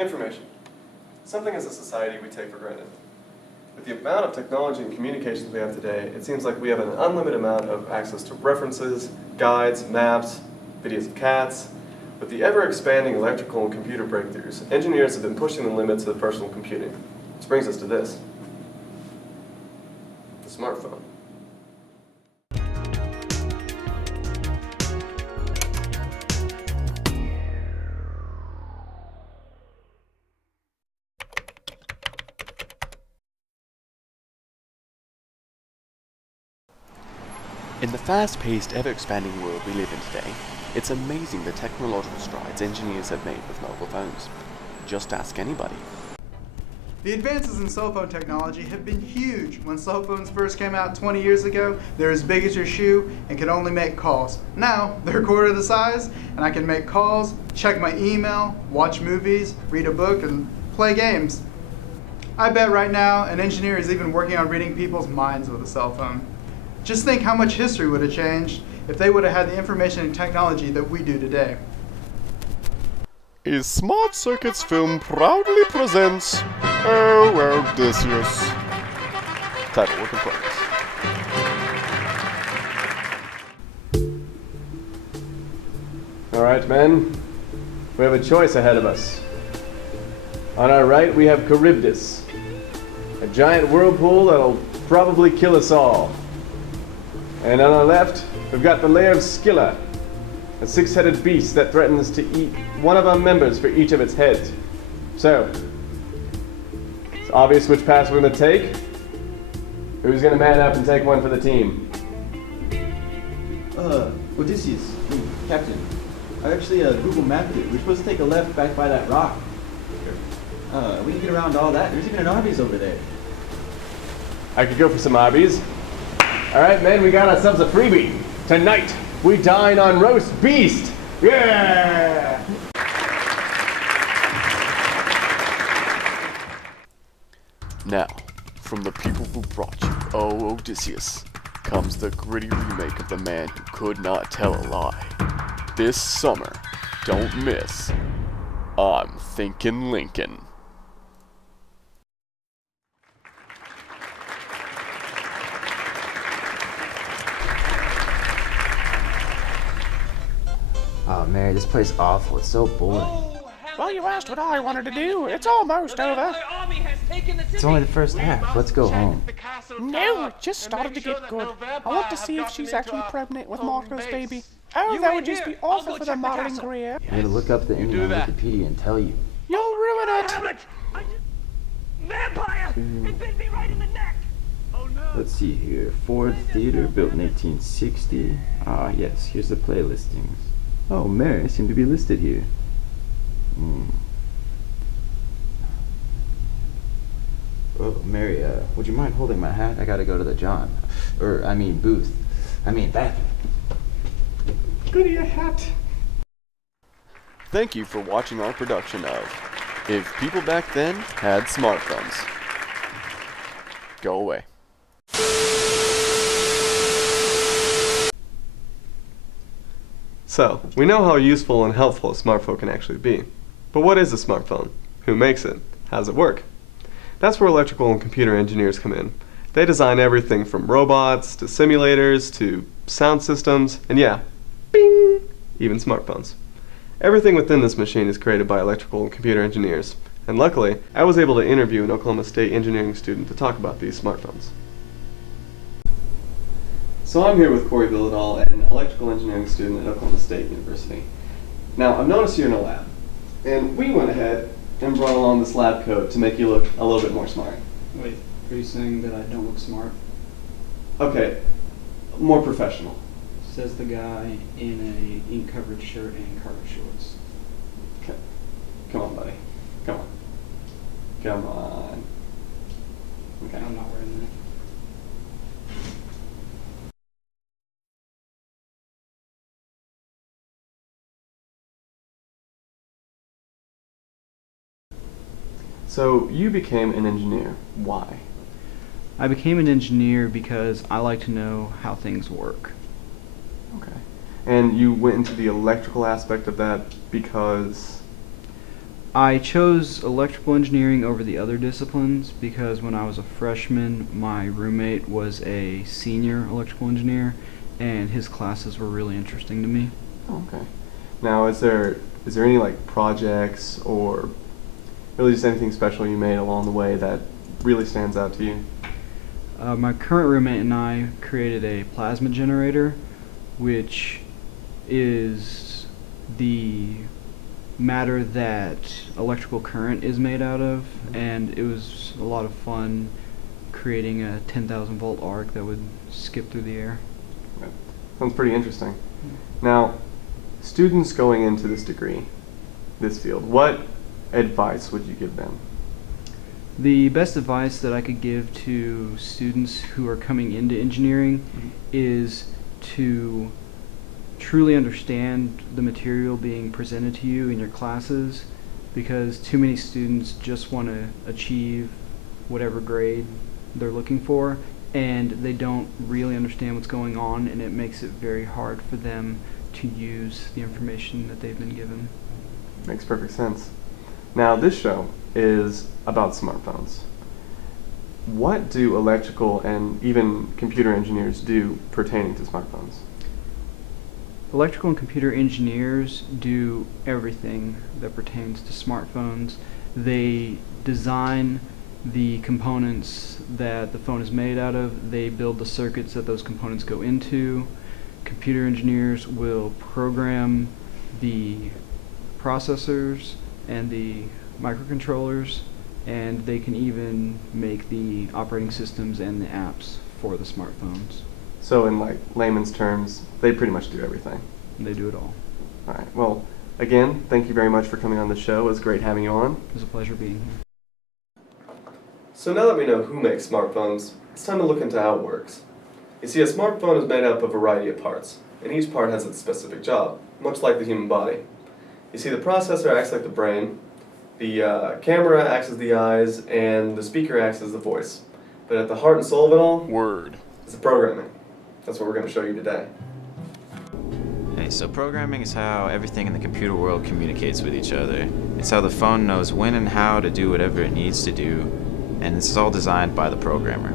Information. Something as a society we take for granted. With the amount of technology and communications we have today, it seems like we have an unlimited amount of access to references, guides, maps, videos of cats. With the ever-expanding electrical and computer breakthroughs, engineers have been pushing the limits of personal computing. Which brings us to this. The smartphone. In the fast-paced, ever-expanding world we live in today, it's amazing the technological strides engineers have made with mobile phones. Just ask anybody. The advances in cell phone technology have been huge. When cell phones first came out 20 years ago, they're as big as your shoe and could only make calls. Now, they're a quarter the size, and I can make calls, check my email, watch movies, read a book, and play games. I bet right now an engineer is even working on reading people's minds with a cell phone. Just think how much history would have changed if they would have had the information and technology that we do today. Is Smart Circuits Film proudly presents Oh Odysseus. Title work in progress. Alright, men. We have a choice ahead of us. On our right, we have Charybdis, a giant whirlpool that'll probably kill us all. And on our left, we've got the lair of Scylla, a six-headed beast that threatens to eat one of our members for each of its heads. So, it's obvious which path we're going to take. Who's going to man up and take one for the team? Odysseus, Captain. I actually Google mapped it. We're supposed to take a left back by that rock. We can get around all that. There's even an Arby's over there. I could go for some Arby's. All right, men, we got ourselves a freebie. Tonight, we dine on roast beast. Yeah! Now, from the people who brought you Oh Odysseus, comes the gritty remake of The Man Who Could Not Tell a Lie. This summer, don't miss I'm Thinking Lincoln. Oh, Mary, this place is awful. It's so boring. Well, you asked what I wanted to do. It's almost over. It's only the first half. Let's go home. No, it just started to get good. I want to see if she's actually pregnant with Marco's baby. Oh, that would just be awful for the modeling career. I'm gonna look up the ending on Wikipedia and tell you. You'll ruin it. Vampire! It bit me right in the neck! Oh no! Let's see here. Ford Theater, built in 1860. Ah, yes. Here's the play listings. Oh, Mary seem to be listed here. Oh, Mary, would you mind holding my hat? I gotta go to the booth. Bathroom. Go to your hat. Thank you for watching our production of If People Back Then Had Smartphones. Go away. So, we know how useful and helpful a smartphone can actually be. But what is a smartphone? Who makes it? How does it work? That's where electrical and computer engineers come in. They design everything from robots, to simulators, to sound systems, and yeah, bing, even smartphones. Everything within this machine is created by electrical and computer engineers, and luckily, I was able to interview an Oklahoma State engineering student to talk about these smartphones. So I'm here with Corey Villadal, an electrical engineering student at Oklahoma State University. Now, I've noticed you're in a lab, and we went ahead and brought along this lab coat to make you look a little bit more smart. Wait, are you saying that I don't look smart? Okay, more professional. Says the guy in a ink-covered shirt and cargo shorts. Okay, come on, buddy. Come on. Come on. Okay. I'm not wearing that. So you became an engineer. Why? I became an engineer because I like to know how things work. Okay. And you went into the electrical aspect of that because? I chose electrical engineering over the other disciplines because when I was a freshman, my roommate was a senior electrical engineer, and his classes were really interesting to me. Oh, okay. Now, is there any like projects or really just anything special you made along the way that really stands out to you? My current roommate and I created a plasma generator, which is the matter that electrical current is made out of, and it was a lot of fun creating a 10,000 volt arc that would skip through the air. Sounds pretty interesting. Now, students going into this degree, this field, what advice would you give them? The best advice that I could give to students who are coming into engineering is to truly understand the material being presented to you in your classes, because too many students just want to achieve whatever grade they're looking for, and they don't really understand what's going on, and it makes it very hard for them to use the information that they've been given. Makes perfect sense. Now, this show is about smartphones. What do electrical and even computer engineers do pertaining to smartphones? Electrical and computer engineers do everything that pertains to smartphones. They design the components that the phone is made out of. They build the circuits that those components go into. Computer engineers will program the processors and the microcontrollers, and they can even make the operating systems and the apps for the smartphones. So in like layman's terms, they pretty much do everything. They do it all. All right. Well, again, thank you very much for coming on the show. It was great having you on. It was a pleasure being here. So now that we know who makes smartphones, it's time to look into how it works. You see, a smartphone is made up of a variety of parts, and each part has its specific job, much like the human body. You see, the processor acts like the brain, the camera acts as the eyes, and the speaker acts as the voice. But at the heart and soul of it all, Word. is the programming. That's what we're going to show you today. Okay, so programming is how everything in the computer world communicates with each other. It's how the phone knows when and how to do whatever it needs to do, and it's all designed by the programmer.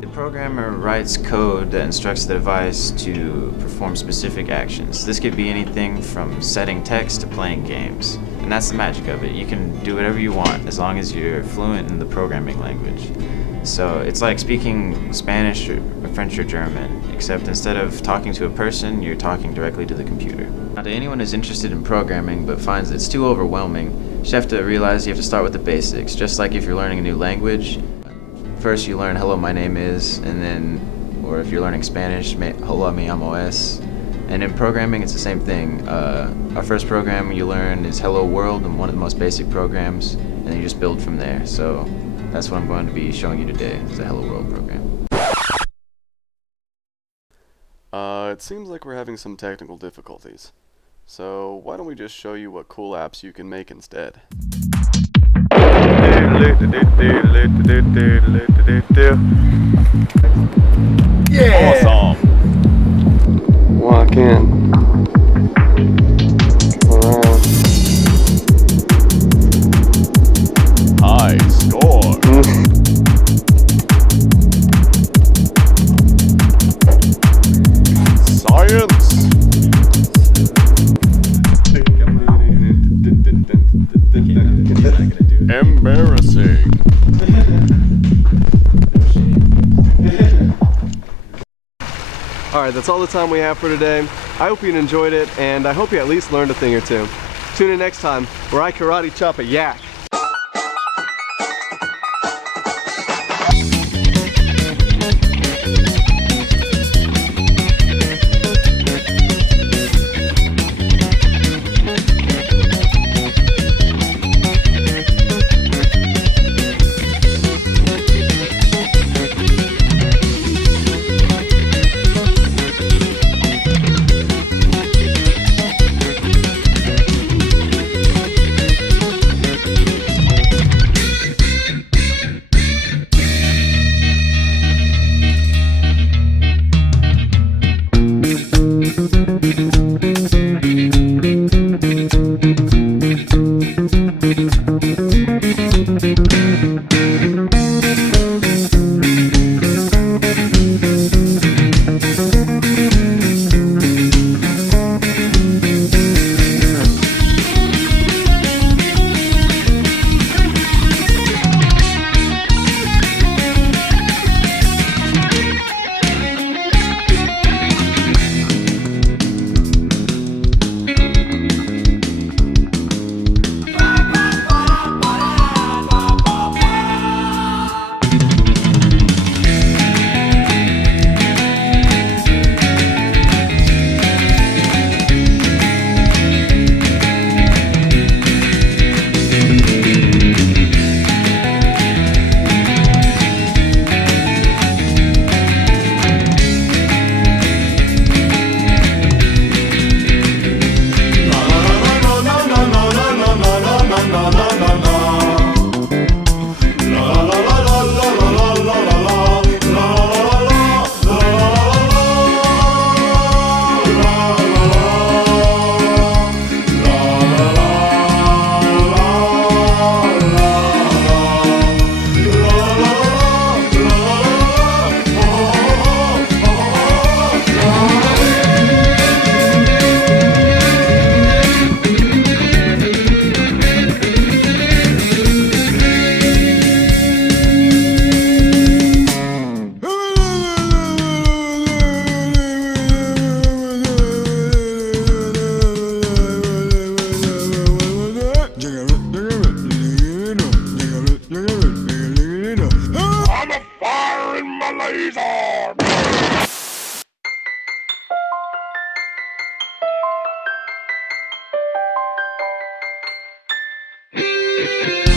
The programmer writes code that instructs the device to perform specific actions. This could be anything from setting text to playing games. And that's the magic of it. You can do whatever you want as long as you're fluent in the programming language. So it's like speaking Spanish or French or German, except instead of talking to a person, you're talking directly to the computer. Now, to anyone who's interested in programming but finds it's too overwhelming, you just have to realize you have to start with the basics. Just like if you're learning a new language, first you learn hello, my name is, and then, or if you're learning Spanish, hola, me llamo es. And in programming, it's the same thing. Our first program you learn is Hello World, and one of the most basic programs, and then you just build from there. So that's what I'm going to be showing you today, is the Hello World program. It seems like we're having some technical difficulties. So why don't we just show you what cool apps you can make instead? Yeah! Awesome! Walk in. High score! Science! Embarrassing! Alright, that's all the time we have for today. I hope you enjoyed it, and I hope you at least learned a thing or two. Tune in next time, where I karate chop a yak. Thank you.